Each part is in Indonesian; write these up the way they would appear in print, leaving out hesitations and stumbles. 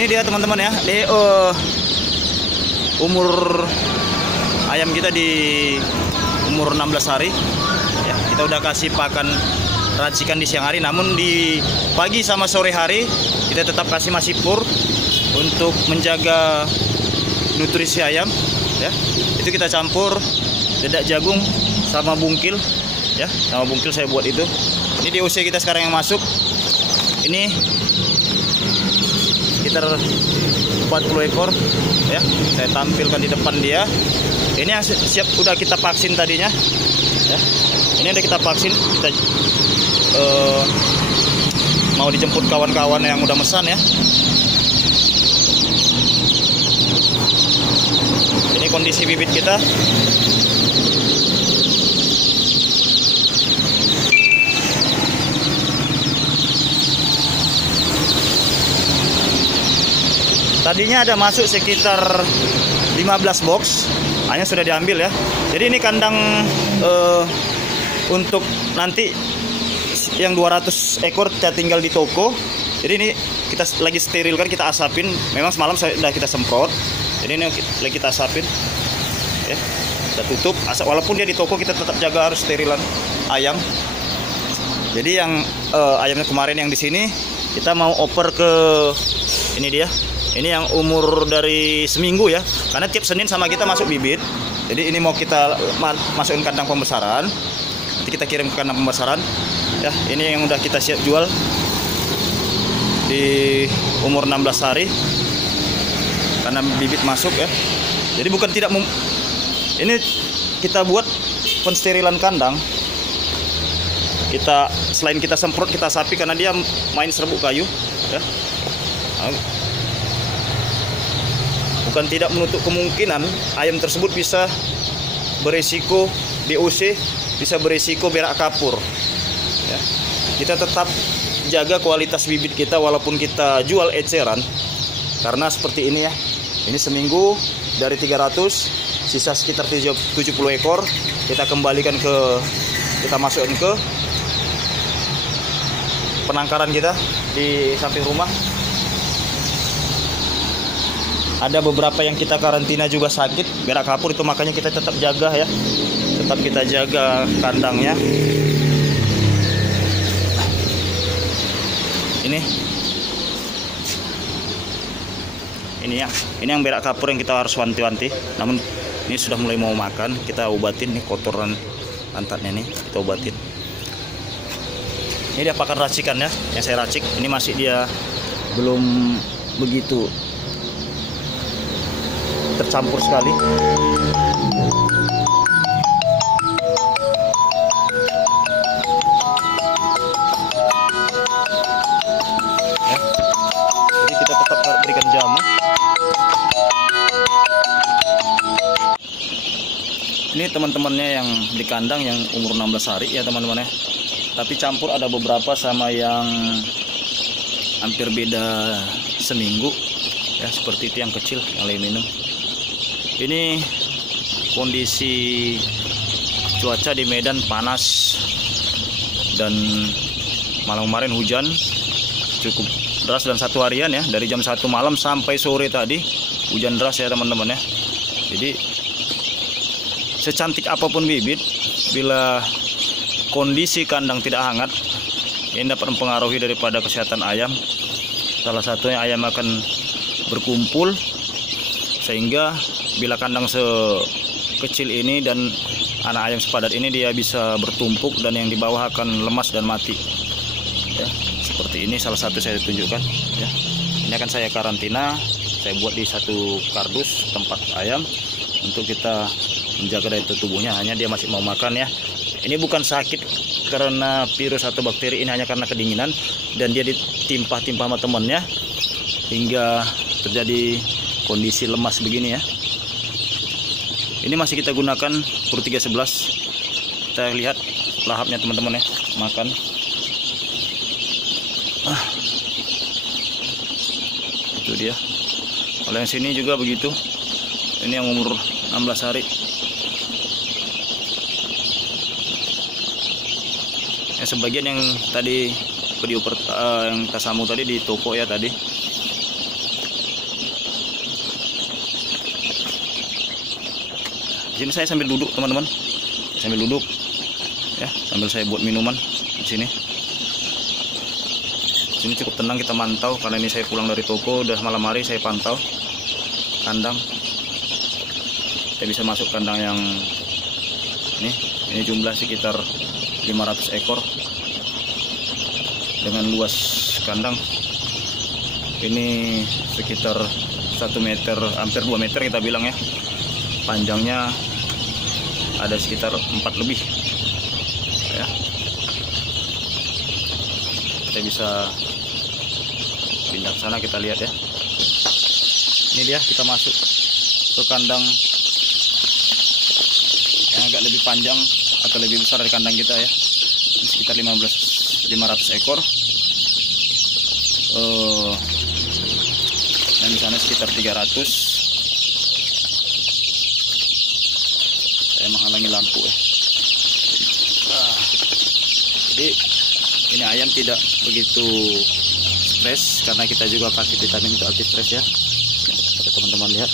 Ini dia teman-teman ya, ini umur ayam kita di umur 16 hari ya. Kita udah kasih pakan racikan di siang hari, namun di pagi sama sore hari kita tetap kasih masih pur untuk menjaga nutrisi ayam ya. Itu kita campur dedak jagung sama bungkil ya, sama bungkil saya buat itu. Ini DOC kita sekarang yang masuk ini sekitar 40 ekor ya. Saya tampilkan di depan dia. Ini yang siap udah kita vaksin tadinya ya. Ini udah kita vaksin, kita mau dijemput kawan-kawan yang udah mesan ya. Ini kondisi bibit kita. Tadinya ada masuk sekitar 15 box, hanya sudah diambil ya. Jadi ini kandang untuk nanti yang 200 ekor kita tinggal di toko. Jadi ini kita lagi sterilkan, kita asapin. Memang semalam sudah kita semprot. Jadi ini lagi kita asapin ya. Kita tutup, walaupun dia di toko kita tetap jaga harus sterilan ayam. Jadi yang ayamnya kemarin yang di sini kita mau oper ke ini dia. Ini yang umur dari seminggu ya, karena tiap Senin sama kita masuk bibit. Jadi ini mau kita masukin kandang pembesaran. Nanti kita kirim ke kandang pembesaran. Ya, ini yang udah kita siap jual di umur 16 hari. Karena bibit masuk ya. Jadi bukan tidak ini kita buat pensterilan kandang. Kita selain kita semprot, kita sapi karena dia main serbuk kayu ya. Bukan tidak menutup kemungkinan ayam tersebut bisa beresiko DOC, bisa beresiko berak kapur ya. Kita tetap jaga kualitas bibit kita walaupun kita jual eceran, karena seperti ini ya. Ini seminggu dari 300 sisa sekitar 70 ekor kita kembalikan kita masukkan ke penangkaran kita di samping rumah. Ada beberapa yang kita karantina juga sakit berak kapur, itu makanya kita tetap jaga ya. Tetap kita jaga kandangnya. Ini ya. Ini yang berak kapur yang kita harus wanti-wanti. Namun ini sudah mulai mau makan, kita obatin nih kotoran pantatnya nih, kita obatin. Ini dia pakan racikan ya, yang saya racik. Ini masih dia belum begitu tercampur sekali. Ya. Jadi kita tetap berikan jamu. Ini teman-temannya yang di kandang yang umur 16 hari ya teman-teman ya. Tapi campur ada beberapa sama yang hampir beda seminggu ya, seperti itu yang kecil yang lagi minum. Ini kondisi cuaca di Medan panas dan malam kemarin hujan cukup deras dan satu harian ya, dari jam 1 malam sampai sore tadi hujan deras ya teman-teman ya. Jadi secantik apapun bibit, bila kondisi kandang tidak hangat, ini dapat mempengaruhi daripada kesehatan ayam. Salah satunya ayam akan berkumpul, sehingga bila kandang sekecil ini dan anak ayam sepadat ini dia bisa bertumpuk dan yang di bawah akan lemas dan mati ya. Seperti ini salah satu saya tunjukkan ya. Ini akan saya karantina, saya buat di satu kardus tempat ayam untuk kita menjaga daya tubuhnya. Hanya dia masih mau makan ya. Ini bukan sakit karena virus atau bakteri, ini hanya karena kedinginan dan dia ditimpa-timpa sama temannya hingga terjadi kondisi lemas begini ya. Ini masih kita gunakan Pur 311. Kita lihat lahapnya teman-teman ya, makan. Itu dia. Kalau yang sini juga begitu. Ini yang umur 16 hari. Yang sebagian yang tadi video yang tasamu tadi di toko ya tadi. Di sini saya sambil duduk teman-teman, sambil duduk ya, sambil saya buat minuman di sini. Di sini cukup tenang, kita mantau karena ini saya pulang dari toko, udah malam hari. Saya pantau kandang. Kita bisa masuk kandang yang ini jumlah sekitar 500 ekor dengan luas kandang ini sekitar 1 meter, hampir 2 meter kita bilang ya. Panjangnya ada sekitar 4 lebih ya. Kita bisa pindah ke sana, kita lihat ya. Ini dia, kita masuk ke kandang yang agak lebih panjang atau lebih besar dari kandang kita ya. Ini sekitar 500 ekor. Dan di sana sekitar 300. Saya menghalangi lampu ya. Jadi ini ayam tidak begitu stres karena kita juga kasih vitamin untuk anti stres ya. Ada teman-teman lihat.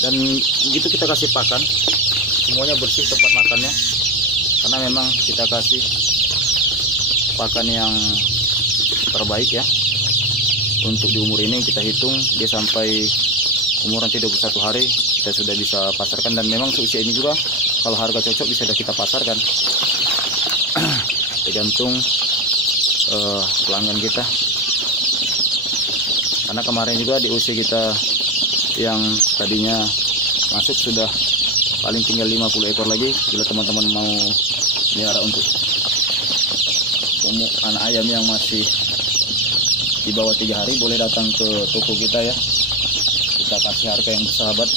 Dan begitu kita kasih pakan, semuanya bersih tempat makannya, karena memang kita kasih pakan yang terbaik ya. Untuk di umur ini kita hitung dia sampai umur nanti 21 hari kita sudah bisa pasarkan, dan memang seusia ini juga kalau harga cocok bisa kita pasarkan. Tergantung pelanggan kita. Karena kemarin juga di usia kita yang tadinya masuk sudah paling tinggal 50 ekor lagi. Bila teman-teman mau melihara untuk anak ayam yang masih di bawah 3 hari, boleh datang ke toko kita ya. Kita kasih harga yang bersahabat.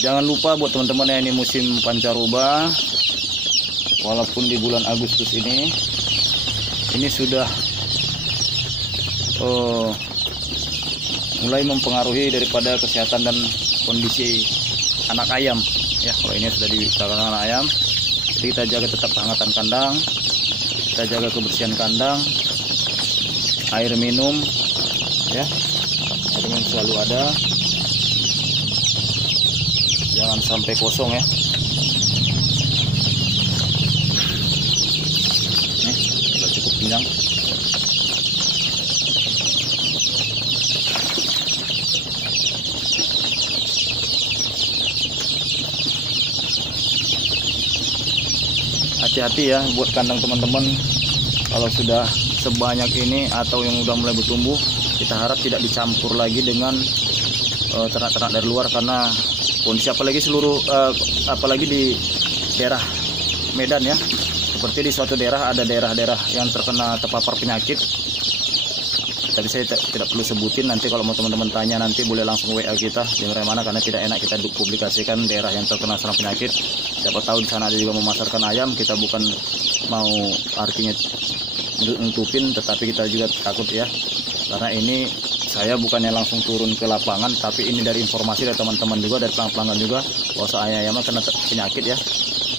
Jangan lupa buat teman-teman ya, ini musim pancaroba. Walaupun di bulan Agustus ini sudah mulai mempengaruhi daripada kesehatan dan kondisi anak ayam ya. Kalau ini sudah dikatakan anak ayam, jadi kita jaga tetap kehangatan kandang, kita jaga kebersihan kandang, air minum ya, air minum selalu ada, jangan sampai kosong ya. Nih sudah cukup kenyang. Hati-hati ya buat kandang teman-teman, kalau sudah sebanyak ini atau yang udah mulai bertumbuh, kita harap tidak dicampur lagi dengan ternak-ternak dari luar, karena kondisi apalagi di daerah Medan ya, seperti di suatu daerah ada daerah-daerah yang terkena terpapar penyakit. Tapi saya tidak perlu sebutin, nanti kalau mau teman-teman tanya nanti boleh langsung WA kita di daerah mana, karena tidak enak kita publikasikan daerah yang terkena serang penyakit. Siapa tahu di sana ada juga memasarkan ayam, kita bukan mau artinya nutupin, tetapi kita juga takut ya. Karena ini saya bukannya langsung turun ke lapangan, tapi ini dari informasi dari teman-teman juga, dari pelanggan juga, bahwa ayam kena penyakit ya.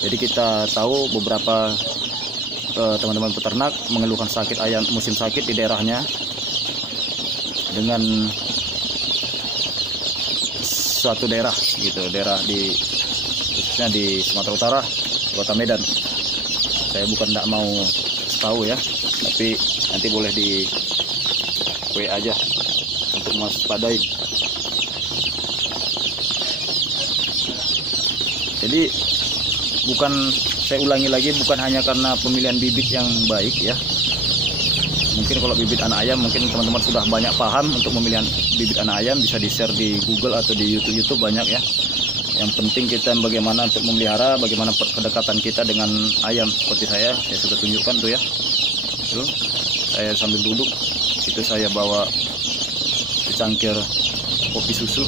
Jadi kita tahu beberapa teman-teman peternak mengeluhkan sakit ayam, musim sakit di daerahnya, dengan suatu daerah gitu, daerah di khususnya di Sumatera Utara, Kota Medan. Saya bukan tidak mau tahu ya, tapi nanti boleh di WA aja untuk mewaspadai. Jadi bukan, saya ulangi lagi, bukan hanya karena pemilihan bibit yang baik ya. Mungkin kalau bibit anak ayam, mungkin teman-teman sudah banyak paham untuk pemilihan bibit anak ayam, bisa di-share di Google atau di YouTube banyak ya. Yang penting kita bagaimana untuk memelihara, bagaimana kedekatan kita dengan ayam. Seperti saya sudah tunjukkan tuh ya. Tuh, saya sambil duduk, itu saya bawa secangkir kopi susu.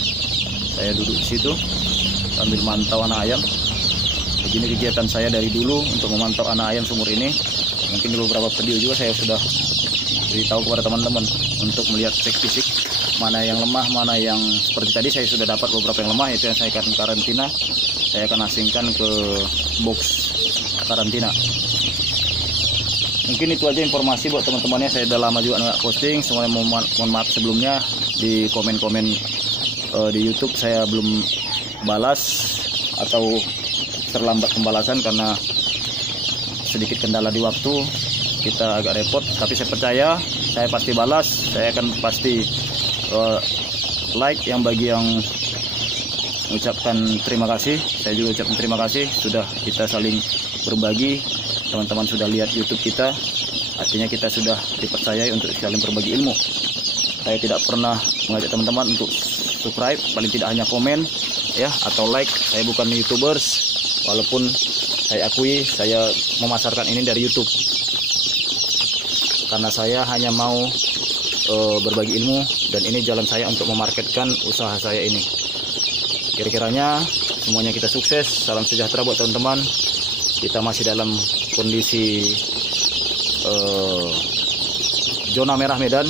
Saya duduk di situ sambil mantau anak ayam. Begini kegiatan saya dari dulu untuk memantau anak ayam seumur ini. Mungkin di beberapa video juga saya sudah beritahu kepada teman-teman untuk melihat cek fisik, mana yang lemah, mana yang seperti tadi saya sudah dapat beberapa yang lemah, itu yang saya akan karantina, saya akan asingkan ke box karantina. Mungkin itu aja informasi buat teman-temannya. Saya udah lama juga nggak posting. Semuanya mohon maaf sebelumnya. Di komen-komen di YouTube saya belum balas atau terlambat pembalasan karena sedikit kendala di waktu, kita agak repot. Tapi saya percaya saya pasti balas. Saya akan pasti like. Yang bagi yang ucapkan terima kasih, saya juga ucapkan terima kasih. Sudah kita saling berbagi. Teman-teman sudah lihat YouTube kita, artinya kita sudah dipercayai untuk saling berbagi ilmu. Saya tidak pernah mengajak teman-teman untuk subscribe, paling tidak hanya komen ya atau like. Saya bukan YouTubers, walaupun saya akui saya memasarkan ini dari YouTube, karena saya hanya mau berbagi ilmu, dan ini jalan saya untuk memarketkan usaha saya ini. Kira-kiranya semuanya kita sukses. Salam sejahtera buat teman-teman. Kita masih dalam kondisi zona merah Medan,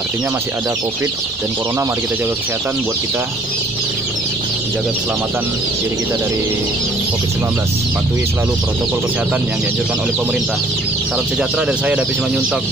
artinya masih ada COVID dan Corona. Mari kita jaga kesehatan buat kita menjaga keselamatan diri kita dari COVID-19. Patuhi selalu protokol kesehatan yang dianjurkan oleh pemerintah. Salam sejahtera dari saya, David Simanjuntak.